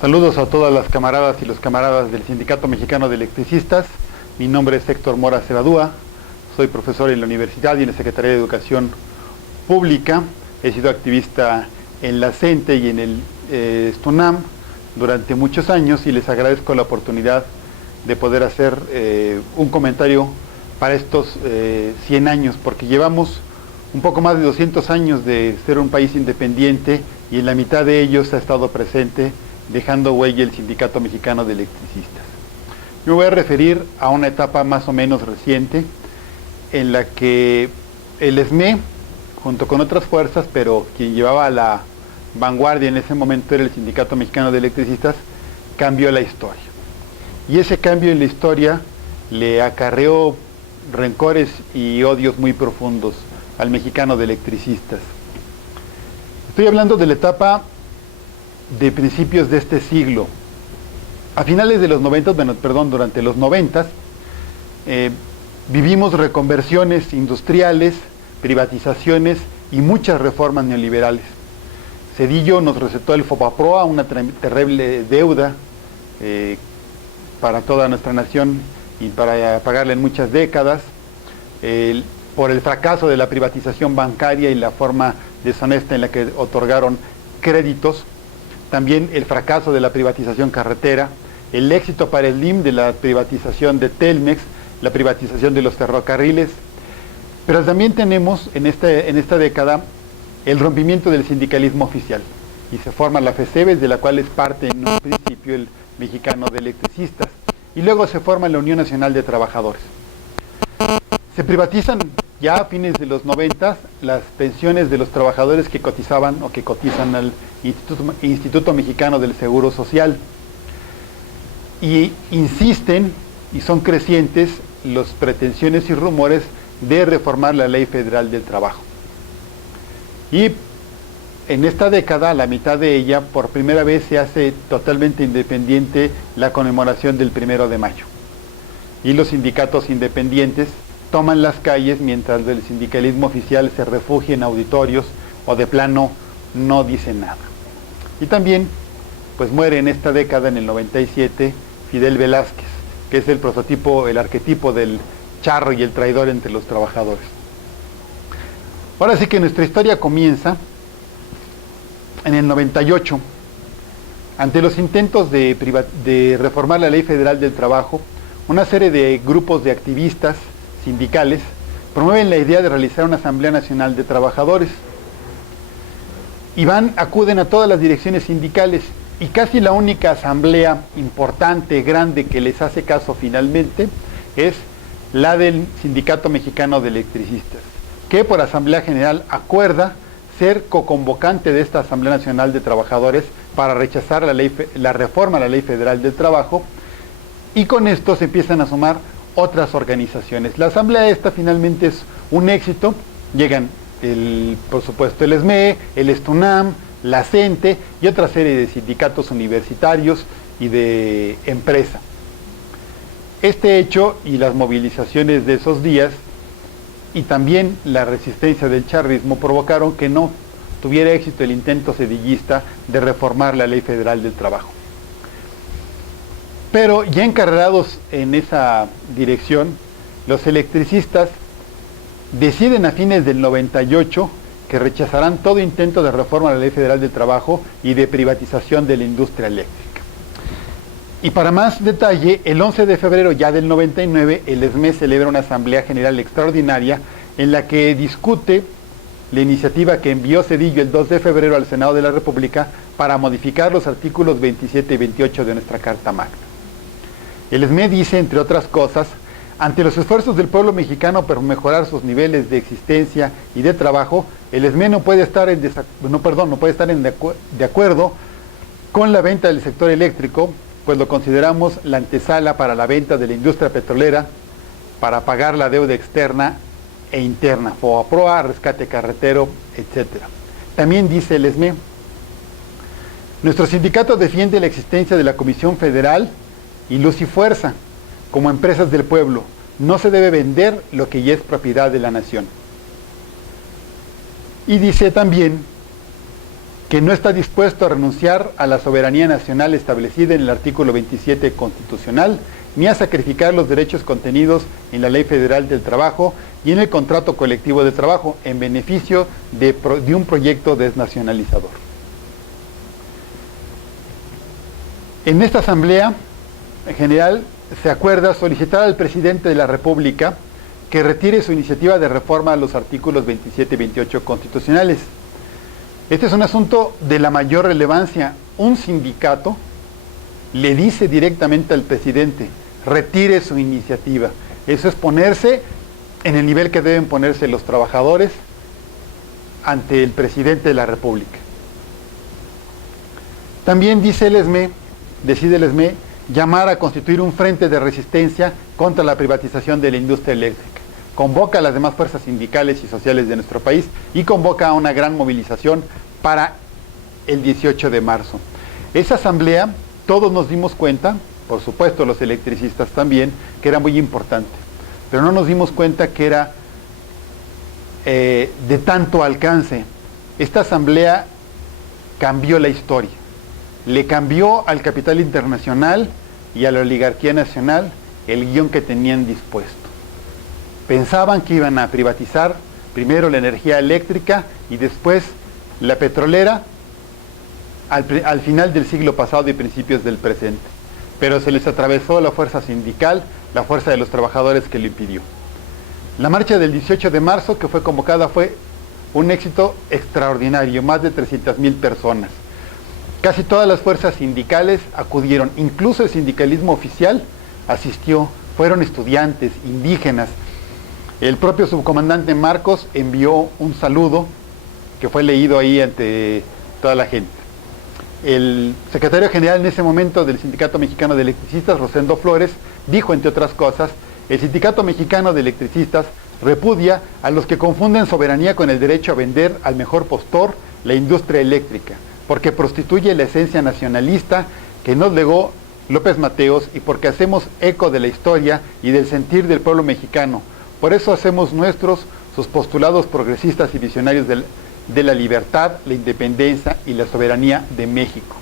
Saludos a todas las camaradas y los camaradas del Sindicato Mexicano de Electricistas. Mi nombre es Héctor Mora Cebadúa, soy profesor en la universidad y en la Secretaría de Educación Pública. He sido activista en la CENTE y en el STUNAM durante muchos años y les agradezco la oportunidad de poder hacer un comentario para estos 100 años, porque llevamos un poco más de 200 años de ser un país independiente y en la mitad de ellos ha estado presente, dejando huella, el Sindicato Mexicano de Electricistas. Yo me voy a referir a una etapa más o menos reciente en la que el ESME, junto con otras fuerzas, pero quien llevaba la vanguardia en ese momento era el Sindicato Mexicano de Electricistas, cambió la historia. Y ese cambio en la historia le acarreó rencores y odios muy profundos al mexicano de electricistas. Estoy hablando de la etapa de principios de este siglo. A finales de los 90, durante los 90, vivimos reconversiones industriales, privatizaciones y muchas reformas neoliberales. Cedillo nos recetó el FOBAPROA, una terrible deuda para toda nuestra nación y para pagarla en muchas décadas, por el fracaso de la privatización bancaria y la forma deshonesta en la que otorgaron créditos, también el fracaso de la privatización carretera, el éxito para el IMSS de la privatización de Telmex, la privatización de los ferrocarriles, pero también tenemos en esta década el rompimiento del sindicalismo oficial y se forma la FECEBES, de la cual es parte en un principio el Mexicano de Electricistas, y luego se forma la Unión Nacional de Trabajadores. Se privatizan ya a fines de los 90 las pensiones de los trabajadores que cotizaban o que cotizan al Instituto Mexicano del Seguro Social. Y insisten, y son crecientes, las pretensiones y rumores de reformar la Ley Federal del Trabajo. Y en esta década, a la mitad de ella, por primera vez se hace totalmente independiente la conmemoración del 1 de mayo. Y los sindicatos independientes toman las calles mientras el sindicalismo oficial se refugia en auditorios o de plano no dice nada. Y también pues muere en esta década, en el 97, Fidel Velázquez, que es el prototipo, el arquetipo del charro y el traidor entre los trabajadores. Ahora sí que nuestra historia comienza en el 98. Ante los intentos de reformar la Ley Federal del Trabajo, una serie de grupos de activistas sindicales promueven la idea de realizar una Asamblea Nacional de Trabajadores y acuden a todas las direcciones sindicales, y casi la única asamblea importante, grande, que les hace caso finalmente es la del Sindicato Mexicano de Electricistas, que por Asamblea General acuerda ser coconvocante de esta Asamblea Nacional de Trabajadores para rechazar la reforma a la Ley Federal del Trabajo, y con esto se empiezan a sumar otras organizaciones. La asamblea esta finalmente es un éxito, llegan por supuesto el ESME, el STUNAM, la CENTE y otra serie de sindicatos universitarios y de empresa. Este hecho y las movilizaciones de esos días y también la resistencia del charrismo provocaron que no tuviera éxito el intento cedillista de reformar la Ley Federal del Trabajo. Pero ya encarrerados en esa dirección, los electricistas deciden a fines del 98 que rechazarán todo intento de reforma a la Ley Federal del Trabajo y de privatización de la industria eléctrica. Y para más detalle, el 11 de febrero ya del 99, el ESME celebra una Asamblea General Extraordinaria en la que discute la iniciativa que envió Cedillo el 2 de febrero al Senado de la República para modificar los artículos 27 y 28 de nuestra Carta Magna. El ESME dice, entre otras cosas, ante los esfuerzos del pueblo mexicano por mejorar sus niveles de existencia y de trabajo, el ESME no puede estar de acuerdo con la venta del sector eléctrico, pues lo consideramos la antesala para la venta de la industria petrolera, para pagar la deuda externa e interna, FOBAPROA, rescate carretero, etc. También dice el ESME, nuestro sindicato defiende la existencia de la Comisión Federal y Luz y Fuerza como empresas del pueblo. No se debe vender lo que ya es propiedad de la nación. Y dice también que no está dispuesto a renunciar a la soberanía nacional establecida en el artículo 27 constitucional, ni a sacrificar los derechos contenidos en la Ley Federal del Trabajo y en el contrato colectivo de trabajo en beneficio de un proyecto desnacionalizador. En esta Asamblea General se acuerda solicitar al presidente de la República que retire su iniciativa de reforma a los artículos 27 y 28 constitucionales. Este es un asunto de la mayor relevancia. Un sindicato le dice directamente al presidente: retire su iniciativa. Eso es ponerse en el nivel que deben ponerse los trabajadores ante el presidente de la República. También decide el ESME llamar a constituir un frente de resistencia contra la privatización de la industria eléctrica. Convoca a las demás fuerzas sindicales y sociales de nuestro país y convoca a una gran movilización para el 18 de marzo. Esa asamblea, todos nos dimos cuenta, por supuesto los electricistas también, que era muy importante, pero no nos dimos cuenta que era de tanto alcance. Esta asamblea cambió la historia, le cambió al capital internacional y a la oligarquía nacional el guión que tenían dispuesto. Pensaban que iban a privatizar primero la energía eléctrica y después la petrolera al final del siglo pasado y principios del presente. Pero se les atravesó la fuerza sindical, la fuerza de los trabajadores que lo impidió. La marcha del 18 de marzo que fue convocada fue un éxito extraordinario, más de 300,000 personas. Casi todas las fuerzas sindicales acudieron, incluso el sindicalismo oficial asistió, fueron estudiantes, indígenas. El propio subcomandante Marcos envió un saludo que fue leído ahí ante toda la gente. El secretario general en ese momento del Sindicato Mexicano de Electricistas, Rosendo Flores, dijo, entre otras cosas: el Sindicato Mexicano de Electricistas repudia a los que confunden soberanía con el derecho a vender al mejor postor la industria eléctrica, porque prostituye la esencia nacionalista que nos legó López Mateos y porque hacemos eco de la historia y del sentir del pueblo mexicano. Por eso hacemos nuestros sus postulados progresistas y visionarios de la libertad, la independencia y la soberanía de México.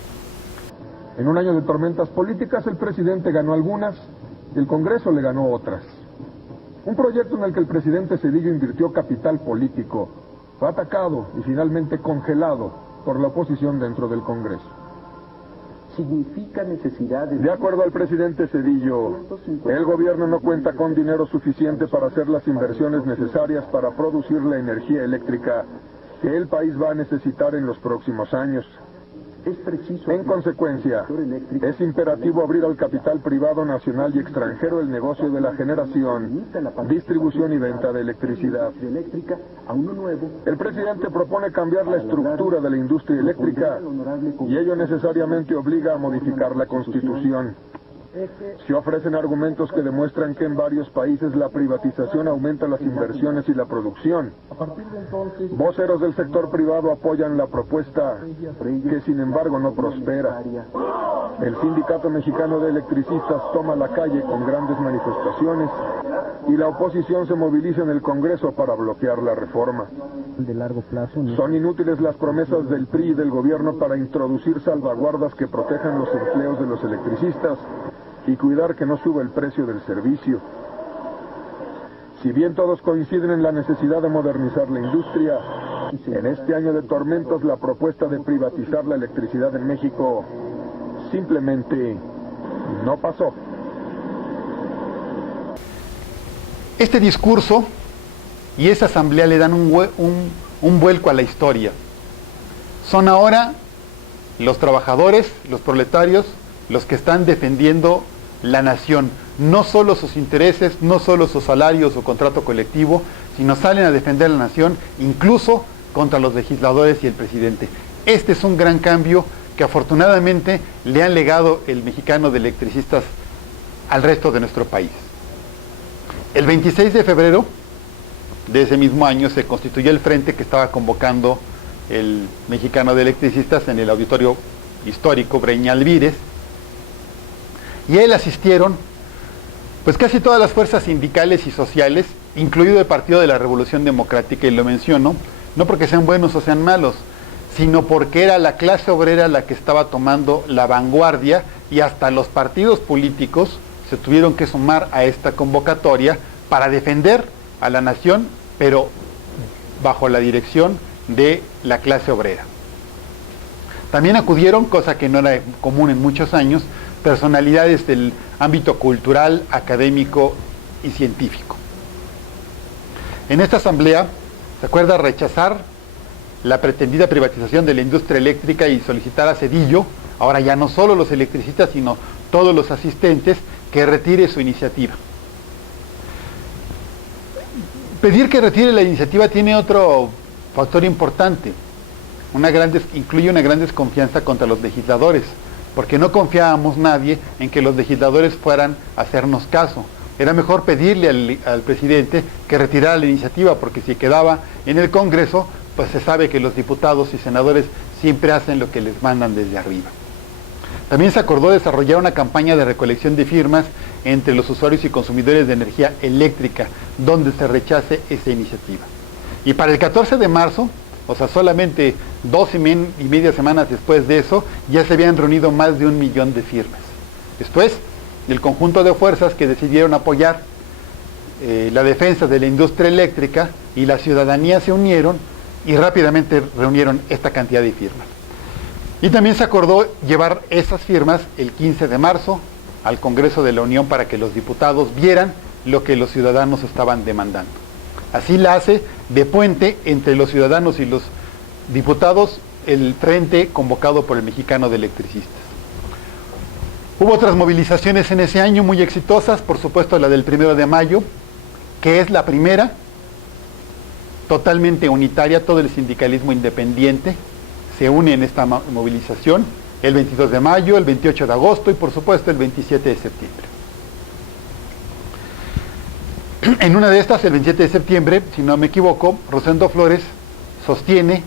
En un año de tormentas políticas, el presidente ganó algunas y el Congreso le ganó otras. Un proyecto en el que el presidente Zedillo invirtió capital político fue atacado y finalmente congelado por la oposición dentro del Congreso. Significa necesidades. De acuerdo al presidente Zedillo, el gobierno no cuenta con dinero suficiente para hacer las inversiones necesarias para producir la energía eléctrica que el país va a necesitar en los próximos años. Es preciso. En consecuencia, es imperativo abrir al capital privado nacional y extranjero el negocio de la generación, distribución y venta de electricidad. El presidente propone cambiar la estructura de la industria eléctrica y ello necesariamente obliga a modificar la Constitución. Se ofrecen argumentos que demuestran que en varios países la privatización aumenta las inversiones y la producción. Voceros del sector privado apoyan la propuesta, que sin embargo no prospera. El Sindicato Mexicano de Electricistas toma la calle con grandes manifestaciones y la oposición se moviliza en el Congreso para bloquear la reforma. Son inútiles las promesas del PRI y del gobierno para introducir salvaguardas que protejan los empleos de los electricistas y cuidar que no suba el precio del servicio. Si bien todos coinciden en la necesidad de modernizar la industria, en este año de tormentas la propuesta de privatizar la electricidad en México simplemente no pasó. Este discurso y esa asamblea le dan un vuelco a la historia. Son ahora los trabajadores, los proletarios, los que están defendiendo la nación, no solo sus intereses, no solo sus salarios o contrato colectivo, sino salen a defender la nación, incluso contra los legisladores y el presidente. Este es un gran cambio que afortunadamente le han legado el mexicano de electricistas al resto de nuestro país. El 26 de febrero de ese mismo año se constituyó el frente que estaba convocando el mexicano de electricistas en el auditorio histórico Breña Alvírez, y a él asistieron pues casi todas las fuerzas sindicales y sociales, incluido el Partido de la Revolución Democrática, y lo menciono no porque sean buenos o sean malos, sino porque era la clase obrera la que estaba tomando la vanguardia y hasta los partidos políticos se tuvieron que sumar a esta convocatoria para defender a la nación, pero bajo la dirección de la clase obrera. También acudieron, cosa que no era común en muchos años, personalidades del ámbito cultural, académico y científico. En esta asamblea se acuerda rechazar la pretendida privatización de la industria eléctrica y solicitar a Zedillo, ahora ya no solo los electricistas, sino todos los asistentes, que retire su iniciativa. Pedir que retire la iniciativa tiene otro factor importante, incluye una gran desconfianza contra los legisladores, porque no confiábamos nadie en que los legisladores fueran a hacernos caso. Era mejor pedirle al presidente que retirara la iniciativa, porque si quedaba en el Congreso, pues se sabe que los diputados y senadores siempre hacen lo que les mandan desde arriba. También se acordó desarrollar una campaña de recolección de firmas entre los usuarios y consumidores de energía eléctrica, donde se rechace esa iniciativa. Y para el 14 de marzo, o sea, solamente 2.5 semanas después de eso, ya se habían reunido más de 1 millón de firmas. Después, el conjunto de fuerzas que decidieron apoyar la defensa de la industria eléctrica y la ciudadanía se unieron y rápidamente reunieron esta cantidad de firmas. Y también se acordó llevar esas firmas el 15 de marzo al Congreso de la Unión para que los diputados vieran lo que los ciudadanos estaban demandando. Así la hace de puente entre los ciudadanos y los diputados el frente convocado por el Mexicano de Electricistas. Hubo otras movilizaciones en ese año muy exitosas, por supuesto la del 1 de mayo, que es la primera, totalmente unitaria, todo el sindicalismo independiente se une en esta movilización, el 22 de mayo, el 28 de agosto y por supuesto el 27 de septiembre. En una de estas, el 27 de septiembre, si no me equivoco, Rosendo Flores sostiene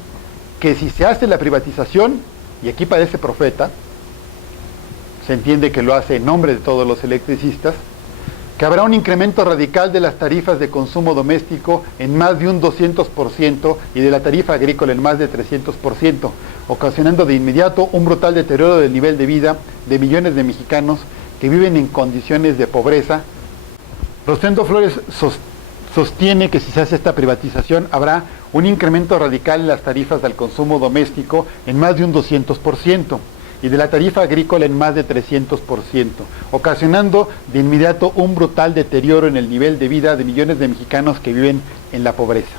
que si se hace la privatización, y aquí parece profeta, se entiende que lo hace en nombre de todos los electricistas, que habrá un incremento radical de las tarifas de consumo doméstico en más de un 200% y de la tarifa agrícola en más de 300%, ocasionando de inmediato un brutal deterioro del nivel de vida de millones de mexicanos que viven en condiciones de pobreza. Rosendo Flores sostiene que si se hace esta privatización habrá un incremento radical en las tarifas del consumo doméstico en más de un 200%. Y de la tarifa agrícola en más de 300%, ocasionando de inmediato un brutal deterioro en el nivel de vida de millones de mexicanos que viven en la pobreza.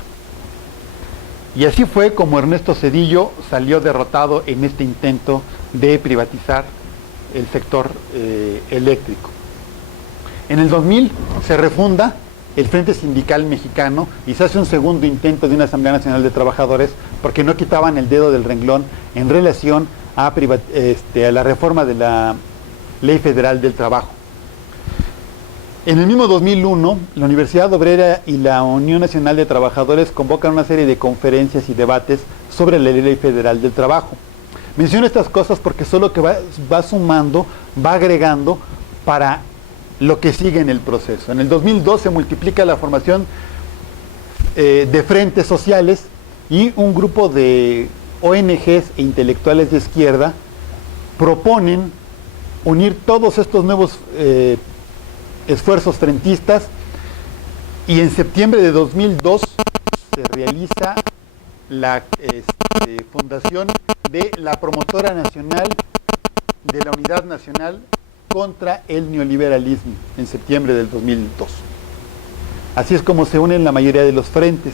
Y así fue como Ernesto Zedillo salió derrotado en este intento de privatizar el sector eléctrico. En el 2000 se refunda el Frente Sindical Mexicano y se hace un segundo intento de una Asamblea Nacional de Trabajadores porque no quitaban el dedo del renglón en relación a la reforma de la Ley Federal del Trabajo. En el mismo 2001, la Universidad Obrera y la Unión Nacional de Trabajadores convocan una serie de conferencias y debates sobre la Ley Federal del Trabajo. Menciono estas cosas porque solo que va sumando, va agregando para lo que sigue en el proceso. En el 2002 se multiplica la formación de frentes sociales y un grupo de ONGs e intelectuales de izquierda proponen unir todos estos nuevos esfuerzos frentistas y en septiembre de 2002 se realiza la fundación de la Promotora Nacional de la Unidad Nacional contra el Neoliberalismo en septiembre del 2002. Así es como se unen la mayoría de los frentes.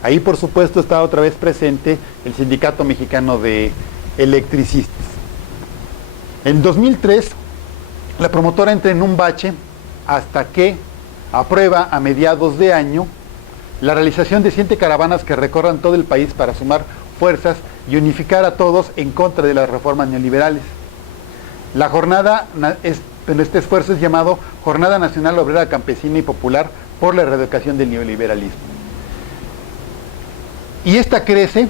Ahí, por supuesto, está otra vez presente el Sindicato Mexicano de Electricistas. En 2003, la promotora entra en un bache hasta que aprueba a mediados de año la realización de 7 caravanas que recorran todo el país para sumar fuerzas y unificar a todos en contra de las reformas neoliberales. La jornada, este esfuerzo es llamado Jornada Nacional Obrera Campesina y Popular por la Erradicación del Neoliberalismo. Y esta crece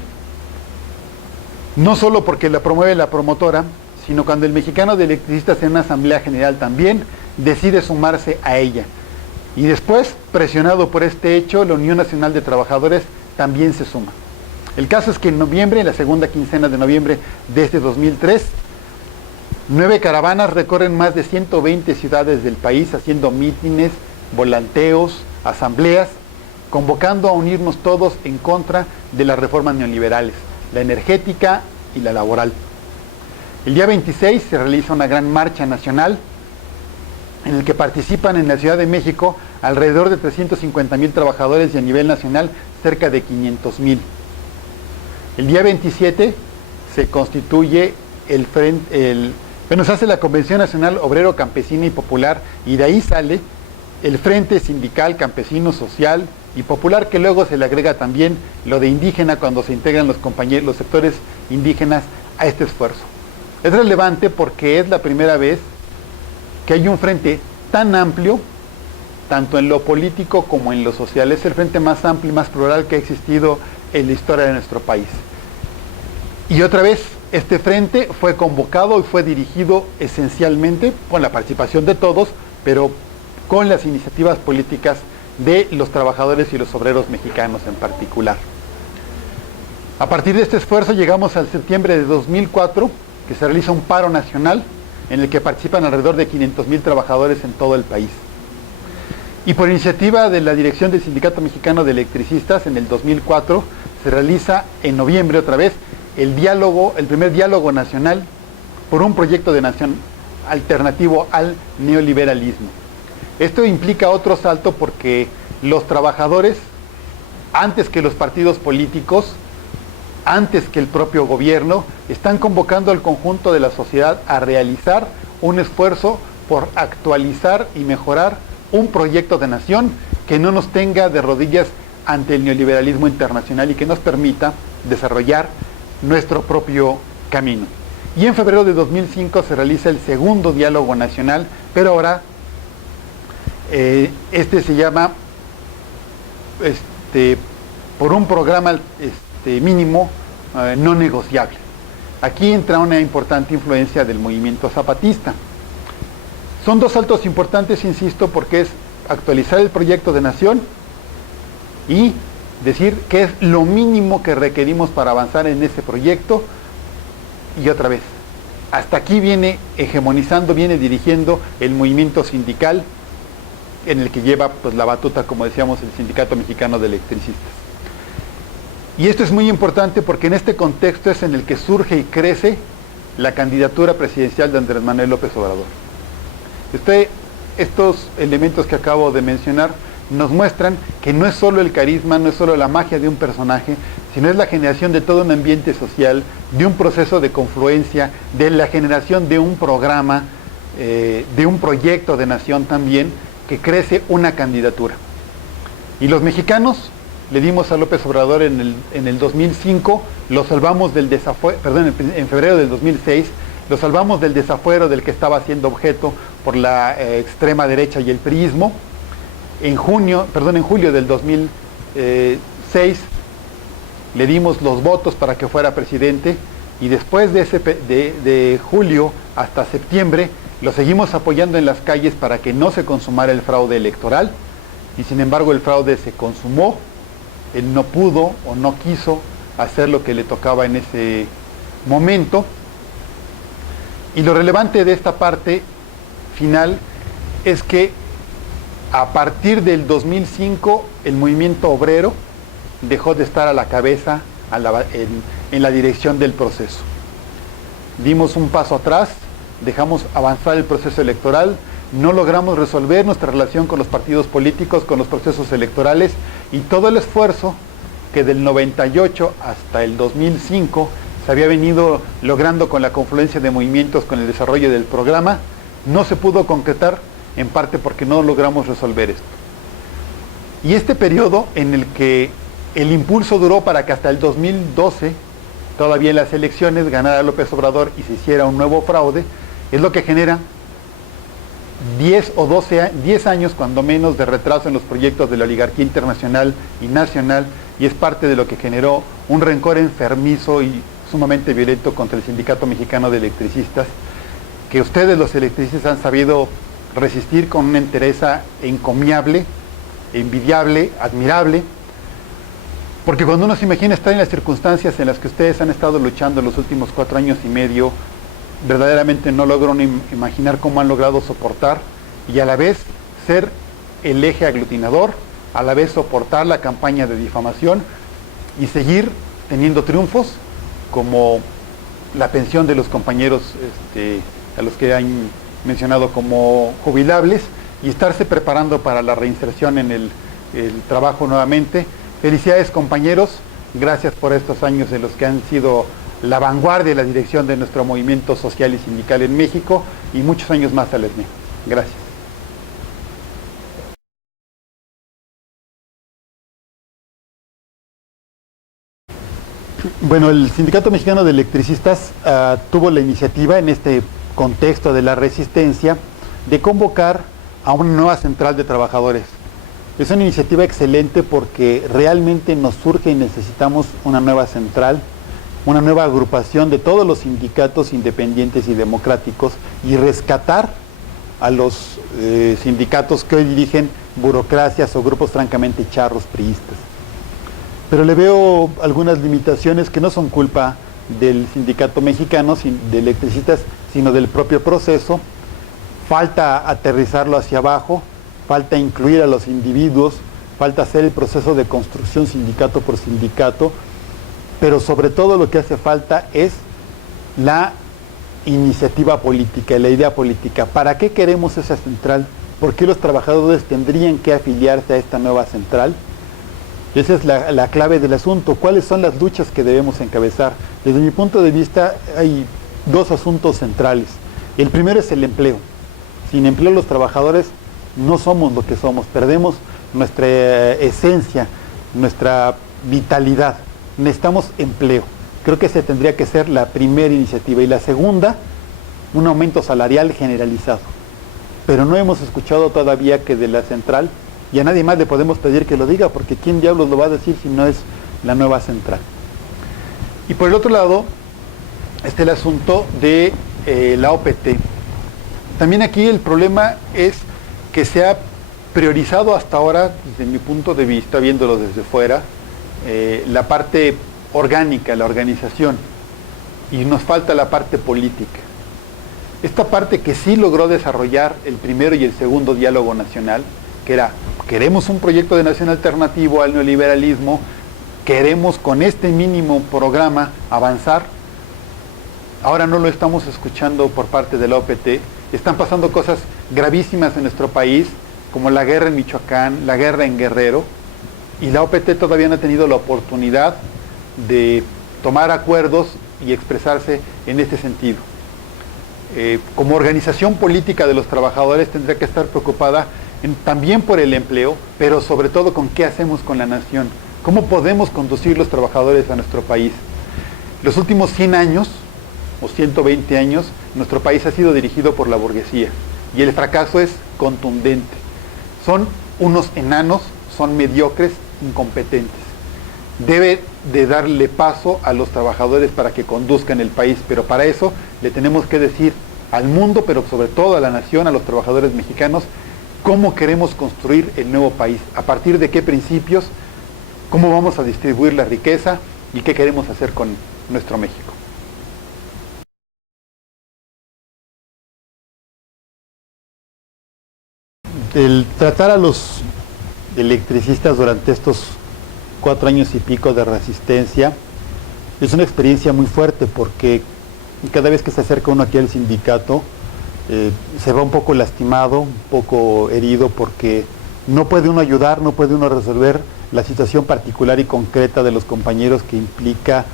no solo porque la promueve la promotora, sino cuando el Mexicano de Electricistas en una asamblea general también decide sumarse a ella. Y después, presionado por este hecho, la Unión Nacional de Trabajadores también se suma. El caso es que en noviembre, en la segunda quincena de noviembre de este 2003, 9 caravanas recorren más de 120 ciudades del país haciendo mítines, volanteos, asambleas, convocando a unirnos todos en contra de las reformas neoliberales, la energética y la laboral. El día 26 se realiza una gran marcha nacional en el que participan en la Ciudad de México alrededor de 350,000 trabajadores y a nivel nacional cerca de 500,000. El día 27 se constituye se hace la Convención Nacional Obrero, Campesina y Popular, y de ahí sale el Frente Sindical, Campesino, Social y Popular, que luego se le agrega también lo de indígena cuando se integran los sectores indígenas a este esfuerzo. Es relevante porque es la primera vez que hay un frente tan amplio, tanto en lo político como en lo social. Es el frente más amplio y más plural que ha existido en la historia de nuestro país. Y otra vez, este frente fue convocado y fue dirigido esencialmente con la participación de todos, pero con las iniciativas políticas de los trabajadores y los obreros mexicanos en particular. A partir de este esfuerzo llegamos al septiembre de 2004, que se realiza un paro nacional en el que participan alrededor de 500,000 trabajadores en todo el país. Y por iniciativa de la dirección del Sindicato Mexicano de Electricistas, en el 2004 se realiza en noviembre otra vez el primer diálogo nacional por un proyecto de nación alternativo al neoliberalismo. Esto implica otro salto porque los trabajadores, antes que los partidos políticos, antes que el propio gobierno, están convocando al conjunto de la sociedad a realizar un esfuerzo por actualizar y mejorar un proyecto de nación que no nos tenga de rodillas ante el neoliberalismo internacional y que nos permita desarrollar nuestro propio camino. Y en febrero de 2005 se realiza el segundo diálogo nacional, pero ahora este se llama por un programa mínimo no negociable. Aquí entra una importante influencia del movimiento zapatista. Son dos saltos importantes, insisto, porque es actualizar el proyecto de nación y decir qué es lo mínimo que requerimos para avanzar en ese proyecto. Y otra vez, hasta aquí viene hegemonizando, viene dirigiendo el movimiento sindical, en el que lleva pues la batuta, como decíamos, el Sindicato Mexicano de Electricistas. Y esto es muy importante porque en este contexto es en el que surge y crece la candidatura presidencial de Andrés Manuel López Obrador. Estos elementos que acabo de mencionar nos muestran que no es solo el carisma, no es solo la magia de un personaje, sino es la generación de todo un ambiente social, de un proceso de confluencia, de la generación de un programa, de un proyecto de nación también, que crece una candidatura. Y los mexicanos le dimos a López Obrador en el 2005, lo salvamos del desafuero, en febrero del 2006, lo salvamos del desafuero del que estaba siendo objeto por la extrema derecha y el priismo. En julio del 2006 le dimos los votos para que fuera presidente y después de julio hasta septiembre lo seguimos apoyando en las calles para que no se consumara el fraude electoral y sin embargo el fraude se consumó. Él no pudo o no quiso hacer lo que le tocaba en ese momento. Y lo relevante de esta parte final es que a partir del 2005 el movimiento obrero dejó de estar a la cabeza en la dirección del proceso. Dimos un paso atrás, dejamos avanzar el proceso electoral, no logramos resolver nuestra relación con los partidos políticos, con los procesos electorales y todo el esfuerzo que del 98 hasta el 2005 se había venido logrando con la confluencia de movimientos, con el desarrollo del programa, no se pudo concretar, en parte porque no logramos resolver esto. Y este periodo en el que el impulso duró para que hasta el 2012, todavía en las elecciones, ganara López Obrador y se hiciera un nuevo fraude, es lo que genera 10 años cuando menos de retraso en los proyectos de la oligarquía internacional y nacional, y es parte de lo que generó un rencor enfermizo y sumamente violento contra el Sindicato Mexicano de Electricistas, que ustedes los electricistas han sabido resistir con una entereza encomiable, envidiable, admirable, Porque cuando uno se imagina estar en las circunstancias en las que ustedes han estado luchando los últimos 4 años y medio, verdaderamente no logro ni imaginar cómo han logrado soportar y a la vez ser el eje aglutinador, a la vez soportar la campaña de difamación y seguir teniendo triunfos como la pensión de los compañeros a los que han mencionado como jubilables y estarse preparando para la reinserción en el trabajo nuevamente. Felicidades, compañeros, gracias por estos años en los que han sido la vanguardia y la dirección de nuestro movimiento social y sindical en México y muchos años más al ESME. Gracias. Bueno, el Sindicato Mexicano de Electricistas tuvo la iniciativa en este contexto de la resistencia de convocar a una nueva central de trabajadores. Es una iniciativa excelente porque realmente nos surge y necesitamos una nueva central, una nueva agrupación de todos los sindicatos independientes y democráticos y rescatar a los sindicatos que hoy dirigen burocracias o grupos francamente charros priistas. Pero le veo algunas limitaciones que no son culpa del sindicato mexicano de electricistas, sino del propio proceso. Falta aterrizarlo hacia abajo, falta incluir a los individuos, falta hacer el proceso de construcción sindicato por sindicato, pero sobre todo lo que hace falta es la iniciativa política, la idea política. ¿Para qué queremos esa central? ¿Por qué los trabajadores tendrían que afiliarse a esta nueva central? Esa es la clave del asunto. ¿Cuáles son las luchas que debemos encabezar? Desde mi punto de vista hay 2 asuntos centrales. El primero es el empleo. Sin empleo los trabajadores no somos lo que somos, perdemos nuestra esencia, nuestra vitalidad. Necesitamos empleo. Creo que esa tendría que ser la primera iniciativa. Y la segunda, un aumento salarial generalizado. Pero no hemos escuchado todavía que de la central, y a nadie más le podemos pedir que lo diga, porque ¿quién diablos lo va a decir si no es la nueva central? Y por el otro lado, está el asunto de la OPT. También aquí el problema es que se ha priorizado hasta ahora, desde mi punto de vista, viéndolo desde fuera, la parte orgánica, la organización, y nos falta la parte política. Esta parte que sí logró desarrollar el primero y el segundo diálogo nacional, que era, queremos un proyecto de nación alternativo al neoliberalismo, queremos con este mínimo programa avanzar. Ahora no lo estamos escuchando por parte de la OPT. Están pasando cosas gravísimas en nuestro país, como la guerra en Michoacán, la guerra en Guerrero, y la OPT todavía no ha tenido la oportunidad de tomar acuerdos y expresarse en este sentido. Como organización política de los trabajadores tendría que estar preocupada también por el empleo, pero sobre todo con qué hacemos con la nación, cómo podemos conducir los trabajadores a nuestro país. Los últimos 100 años o 120 años, nuestro país ha sido dirigido por la burguesía y el fracaso es contundente. Son unos enanos, son mediocres, incompetentes. Debe de darle paso a los trabajadores para que conduzcan el país, pero para eso le tenemos que decir al mundo, pero sobre todo a la nación, a los trabajadores mexicanos, cómo queremos construir el nuevo país, a partir de qué principios, cómo vamos a distribuir la riqueza y qué queremos hacer con nuestro México. El tratar a los electricistas durante estos 4 años y pico de resistencia es una experiencia muy fuerte, porque cada vez que se acerca uno aquí al sindicato se va un poco lastimado, un poco herido, porque no puede uno ayudar, no puede uno resolver la situación particular y concreta de los compañeros, que implica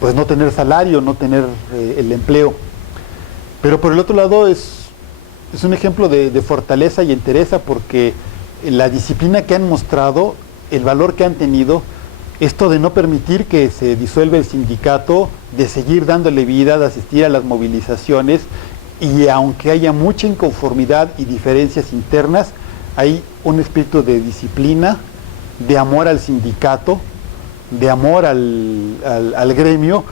pues no tener salario, no tener el empleo. Pero por el otro lado es un ejemplo de fortaleza y entereza, porque la disciplina que han mostrado, el valor que han tenido, esto de no permitir que se disuelva el sindicato, de seguir dándole vida, de asistir a las movilizaciones, y aunque haya mucha inconformidad y diferencias internas, hay un espíritu de disciplina, de amor al sindicato, de amor al gremio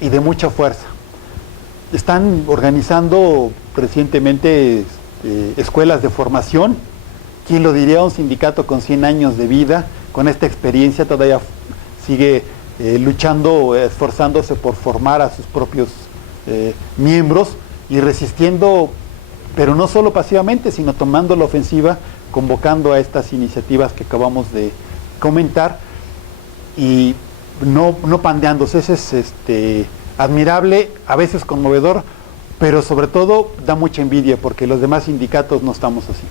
y de mucha fuerza. Están organizando recientemente escuelas de formación. ¿Quién lo diría? Un sindicato con 100 años de vida, con esta experiencia todavía sigue luchando, esforzándose por formar a sus propios miembros y resistiendo, pero no solo pasivamente, sino tomando la ofensiva, convocando a estas iniciativas que acabamos de comentar y no pandeándose. Eso es admirable, a veces conmovedor, pero sobre todo da mucha envidia porque los demás sindicatos no estamos así.